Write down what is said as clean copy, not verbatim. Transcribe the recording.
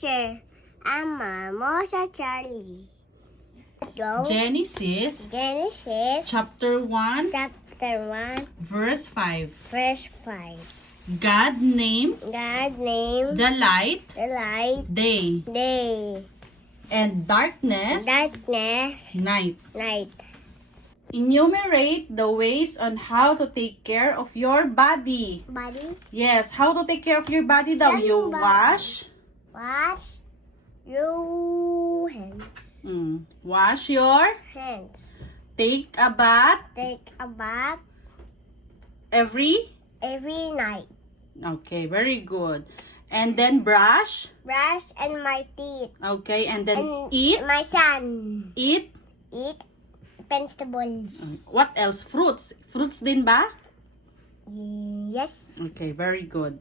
teacher. I'm Mosa Charlie. Go. Genesis Genesis chapter 1 chapter 1 verse 5. verse 5. God named God named the light the light day day, and darkness darkness night. night. Enumerate the ways on how to take care of your body. Body, Yes, how to take care of your body daw. Saan You yung body? wash. wash your hands. Wash your. Hands. Take a bath Take a bath every. every night. Okay, very good. And then brush. Brush and my teeth. Okay, and then And eat. my son. Eat. Eat vegetables. What else? Fruits. Fruits din ba? Yes. Okay, very good.